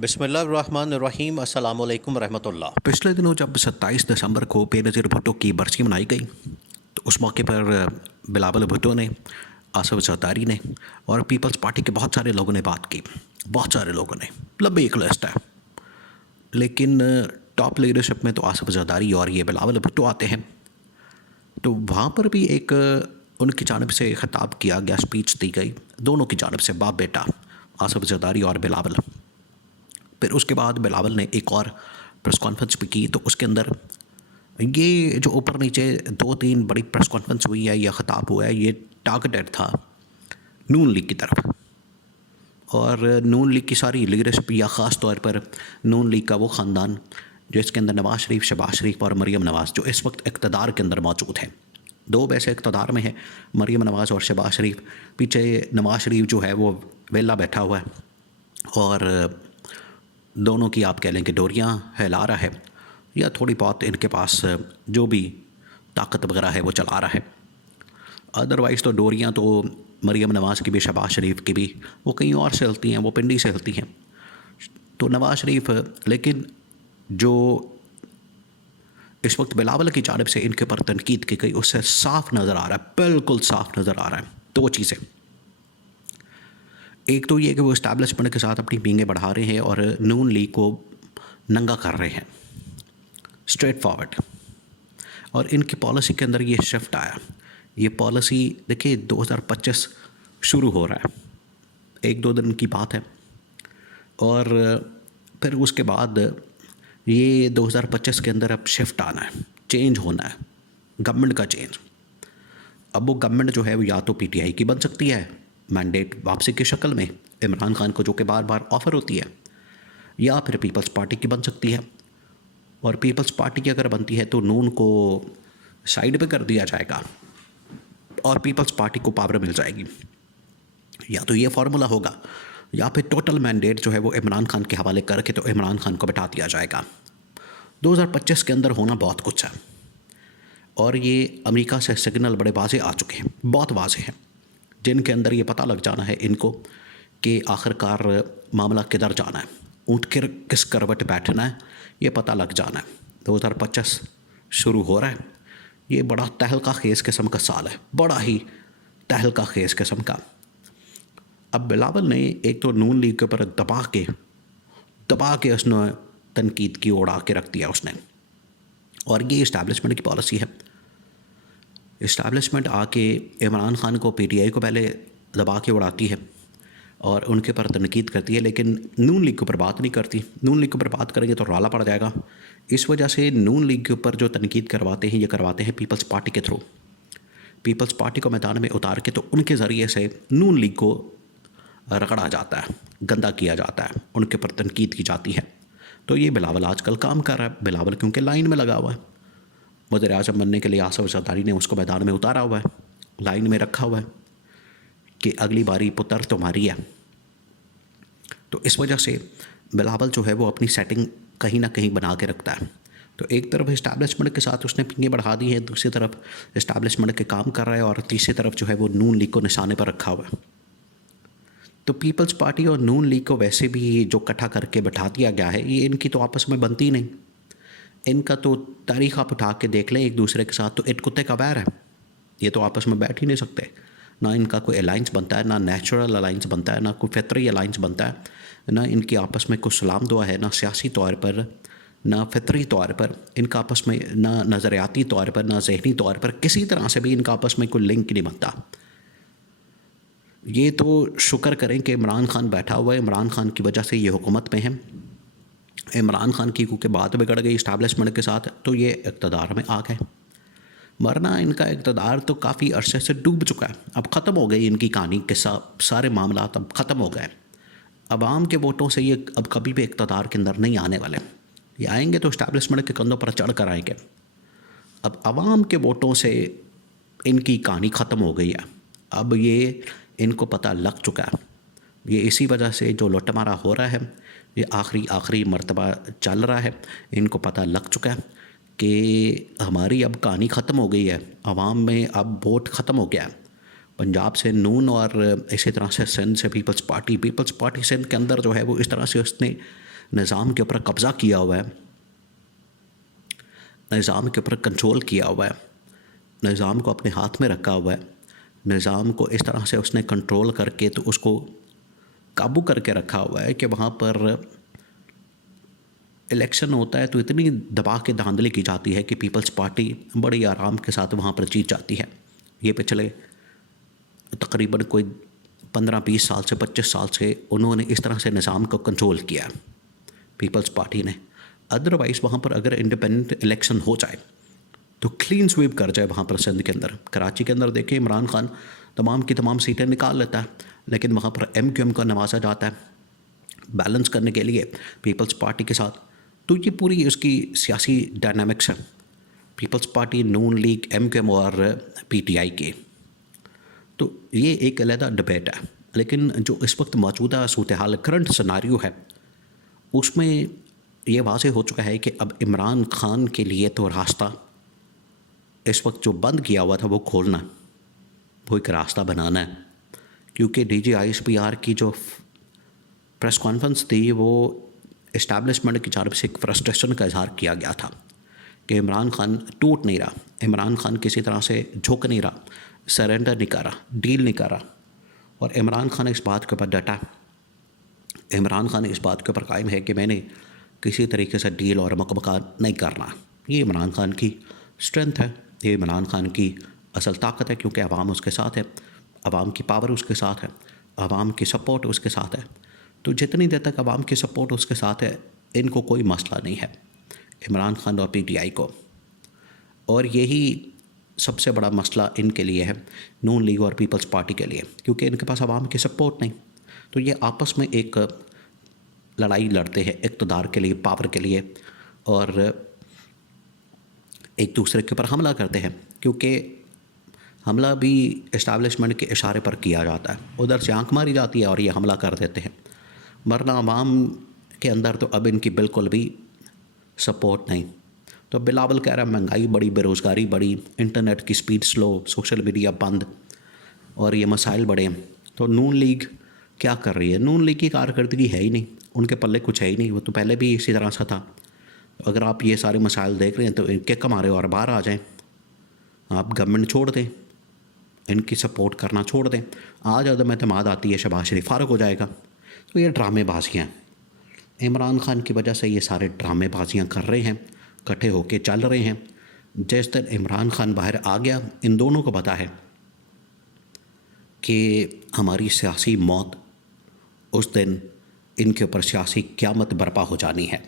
बिस्मिल्लाहिर्रहमानिर्रहीम अस्सलाम वालेकुम रहमतुल्लाह। पिछले दिनों जब 27 दिसंबर को बेनज़ीर भुट्टो की बरसी मनाई गई तो उस मौके पर बिलावल भुट्टो ने, आसिफ ज़रदारी ने और पीपल्स पार्टी के बहुत सारे लोगों ने बात की। बहुत सारे लोगों ने, लंबी एक लिस्ट है, लेकिन टॉप लीडरशिप में तो आसिफ ज़रदारी और ये बिलावल भुट्टो आते हैं। तो वहाँ पर भी एक उनकी जानिब से ख़िताब किया गया, स्पीच दी गई दोनों की जानिब से, बाप बेटा आसिफ ज़रदारी और बिलावल। फिर उसके बाद बिलावल ने एक और प्रेस कॉन्फ्रेंस भी की, तो उसके अंदर ये जो ऊपर नीचे 2-3 बड़ी प्रेस कॉन्फ्रेंस हुई है या ख़िताब हुआ है, ये टारगेटेड था नून लीग की तरफ। और नून लीग की सारी लीडरशिप या ख़ास तौर पर नून लीग का वो ख़ानदान जो इसके अंदर नवाज़ शरीफ, शहबाज शरीफ और मरीम नवाज़ जो इस वक्त इक़्तिदार के अंदर मौजूद हैं। दो वैसे इक़्तिदार में है, मरीम नवाज़ और शहबाज शरीफ। पीछे नवाज़ शरीफ जो है वो वेला बैठा हुआ है और दोनों की आप कह लें कि डोरियाँ हिला रहा है, या थोड़ी बहुत इनके पास जो भी ताकत वगैरह है वो चला रहा है। अदरवाइज़ तो डोरियाँ तो मरीम नवाज़ की भी, शहबाज शरीफ की भी, वो कहीं और से हिलती हैं, वो पिंडी से हिलती हैं। तो नवाज़ शरीफ, लेकिन जो इस वक्त बिलावल की जानिब से इनके ऊपर तनकीद की गई उससे साफ नज़र आ रहा है, बिल्कुल साफ नज़र आ रहा है दो चीज़ें। एक तो ये कि वो इस्टेब्लिशमेंट के साथ अपनी पींगें बढ़ा रहे हैं और नून लीग को नंगा कर रहे हैं, स्ट्रेट फॉरवर्ड। और इनकी पॉलिसी के अंदर ये शिफ्ट आया। ये पॉलिसी देखिए 2025 शुरू हो रहा है, 1-2 दिन की बात है, और फिर उसके बाद ये 2025 के अंदर अब शिफ्ट आना है, चेंज होना है, गवर्नमेंट का चेंज। अब वो गवर्नमेंट जो है वो या तो पीटीआई की बन सकती है मैंडेट वापसी की शक्ल में, इमरान खान को जो कि बार बार ऑफ़र होती है, या फिर पीपल्स पार्टी की बन सकती है। और पीपल्स पार्टी की अगर बनती है तो नून को साइड पे कर दिया जाएगा और पीपल्स पार्टी को पावर मिल जाएगी। या तो ये फार्मूला होगा, या फिर टोटल मैंडेट जो है वो इमरान खान के हवाले करके तो इमरान खान को बैठा दिया जाएगा। 2025 के अंदर होना बहुत कुछ है, और ये अमेरिका से सिग्नल बड़े वाज़े आ चुके हैं, बहुत वाज़े हैं, जिनके अंदर ये पता लग जाना है इनको कि आखिरकार मामला किधर जाना है, ऊँट के किस करवट बैठना है, ये पता लग जाना है। 2025 शुरू हो रहा है। ये बड़ा तहलका खेज़ किस्म का साल है, बड़ा ही तहलका खेज़ किस्म का। अब बिलावल ने एक तो नून लीग के ऊपर दबा के उसने तनकीद की ओर आके रख दिया उसने, और ये इस्टेब्लिशमेंट की पॉलिसी है। इस्टेब्लिशमेंट आके इमरान खान को, पीटीआई को पहले दबा के उड़ाती है और उनके ऊपर तनकीद करती है, लेकिन नून लीग के ऊपर बात नहीं करती। नून लीग के ऊपर बात करेंगे तो रौला पड़ जाएगा। इस वजह से नून लीग के ऊपर जो तनकीद करवाते हैं, ये करवाते हैं पीपल्स पार्टी के थ्रू। पीपल्स पार्टी को मैदान में उतार के तो उनके ज़रिए से नून लीग को रगड़ा जाता है, गंदा किया जाता है, उनके ऊपर तनकीद की जाती है। तो ये बिलावल आजकल काम कर रहा है। बिलावल क्योंकि लाइन में लगा हुआ है, वज़ीर आज़म बनने के लिए आसिफ ज़रदारी ने उसको मैदान में उतारा हुआ है, लाइन में रखा हुआ है कि अगली बारी पुत्र तुम्हारी है। तो इस वजह से बिलावल जो है वो अपनी सेटिंग कहीं ना कहीं बना के रखता है। तो एक तरफ इस्टेब्लिशमेंट के साथ उसने पींगे बढ़ा दी है, दूसरी तरफ इस्टेब्लिशमेंट के काम कर रहा है, और तीसरी तरफ जो है वो नून लीग को निशाने पर रखा हुआ है। तो पीपल्स पार्टी और नून लीग को वैसे भी जो इकट्ठा करके बैठा दिया गया है, ये इनकी तो आपस में बनती ही नहीं। इनका तो तारीख आप उठा के देख लें एक दूसरे के साथ, तो इट कुत्ते का बैर है। ये तो आपस में बैठ ही नहीं सकते। ना इनका कोई अलाइंस बनता है, ना नेचुरल अलाइंस बनता है, ना कोई फितरी अलाइंस बनता है, ना इनकी आपस में कोई सलाम दुआ है, ना सियासी तौर पर, ना फितरी तौर पर इनका आपस में, ना नज़रियाती तौर पर, ना ज़हनी तौर पर, किसी तरह से भी इनका आपस में कोई लिंक नहीं बनता। ये तो शुक्र करें कि इमरान खान बैठा हुआ है, इमरान खान की वजह से ये हुकूमत में है। इमरान खान की क्योंकि बात बिगड़ गई इस्टेब्लिशमेंट के साथ, तो ये इक़्तिदार में आ गए, वरना इनका इक़्तिदार तो काफ़ी अरसे से डूब चुका है। अब ख़त्म हो गई इनकी कहानी के सारे मामला अब ख़त्म हो गए। अवाम के वोटों से ये अब कभी भी इक़्तिदार के अंदर नहीं आने वाले। ये आएंगे तो इस्टेब्लिशमेंट के कंधों पर चढ़ कर आएंगे। अब अवाम के वोटों से इनकी कहानी ख़त्म हो गई है। अब ये इनको पता लग चुका है। ये इसी वजह से जो लुटमारा हो रहा है, ये आखिरी मर्तबा चल रहा है। इनको पता लग चुका है कि हमारी अब कहानी ख़त्म हो गई है, अवाम में अब वोट ख़त्म हो गया है। पंजाब से नून और इसी तरह से सिंध से पीपल्स पार्टी सिंध के अंदर जो है वो इस तरह से उसने निज़ाम के ऊपर कब्ज़ा किया हुआ है, निज़ाम के ऊपर कंट्रोल किया हुआ है, निज़ाम को अपने हाथ में रखा हुआ है, निज़ाम को इस तरह से उसने कंट्रोल करके तो उसको काबू करके रखा हुआ है कि वहाँ पर इलेक्शन होता है तो इतनी दबा के धांधली की जाती है कि पीपल्स पार्टी बड़ी आराम के साथ वहाँ पर जीत जाती है। ये पिछले तकरीबन कोई 15-20 साल से 25 साल से उन्होंने इस तरह से निज़ाम को कंट्रोल किया पीपल्स पार्टी ने। अदरवाइज़ वहाँ पर अगर इंडिपेंडेंट इलेक्शन हो जाए तो क्लीन स्वीप कर जाए वहाँ पर सिंध के अंदर। कराची के अंदर देखिए इमरान खान तमाम की तमाम सीटें निकाल लेता है, लेकिन वहाँ पर MQM को नवाजा जाता है बैलेंस करने के लिए पीपल्स पार्टी के साथ। तो ये पूरी उसकी सियासी डायनामिक्स है पीपल्स पार्टी, नून लीग, MQM और PTI के। तो ये एक अलग डिबेट है, लेकिन जो इस वक्त मौजूदा सूरत हाल करंट सिनारियो है उसमें ये वाज़ेह हो चुका है कि अब इमरान खान के लिए तो रास्ता इस वक्त जो बंद किया हुआ था वो खोलना, वो एक रास्ता बनाना है। क्योंकि DGISPR की जो प्रेस कॉन्फ्रेंस थी वो इस्टेब्लिशमेंट की जानब से एक फ्रस्ट्रेशन का इजहार किया गया था कि इमरान खान टूट नहीं रहा, इमरान खान किसी तरह से झुक नहीं रहा, सरेंडर नहीं कर रहा, डील नहीं कर रहा। और इमरान खान इस बात के ऊपर डटा, इमरान खान इस बात के ऊपर कायम है कि मैंने किसी तरीके से डील और मकबका नहीं करना। ये इमरान खान की स्ट्रेंथ है, ये इमरान खान की असल ताकत है, क्योंकि आवाम उसके साथ है, आवाम की पावर उसके साथ है, आवाम की सपोर्ट उसके साथ है। तो जितनी देर तक आवाम की सपोर्ट उसके साथ है इनको कोई मसला नहीं है इमरान खान और PTI को। और यही सबसे बड़ा मसला इनके लिए है, नून लीग और पीपल्स पार्टी के लिए, क्योंकि इनके पास आवाम की सपोर्ट नहीं। तो ये आपस में एक लड़ाई लड़ते हैं इक़्तिदार के लिए, पावर के लिए, और एक दूसरे के ऊपर हमला करते हैं। क्योंकि हमला भी इस्टेब्लिशमेंट के इशारे पर किया जाता है, उधर से आंख मारी जाती है और ये हमला कर देते हैं। वरना आवाम के अंदर तो अब इनकी बिल्कुल भी सपोर्ट नहीं। तो बिलावल कह रहा है महंगाई बड़ी, बेरोज़गारी बड़ी, इंटरनेट की स्पीड स्लो, सोशल मीडिया बंद और ये मसाइल बड़े हैं। तो नून लीग क्या कर रही है? नून लीग की कारकर्दगी है ही नहीं, उनके पल्ले कुछ है ही नहीं। वो तो पहले भी इसी तरह सा था। अगर आप ये सारे मसाइल देख रहे हैं तो इनके कमा रहे हो और बाहर आ जाएं, आप गवर्नमेंट छोड़ दें, इनकी सपोर्ट करना छोड़ दें। आज अदम एतमाद आती है शहबाज शरीफ फारग हो जाएगा। तो ये ड्रामेबाजियाँ, इमरान खान की वजह से ये सारे ड्रामेबाजियाँ कर रहे हैं, इकट्ठे होके चल रहे हैं। जिस दिन इमरान खान बाहर आ गया, इन दोनों को पता है कि हमारी सियासी मौत, उस दिन इनके ऊपर सियासी क़यामत बर्पा हो जानी है।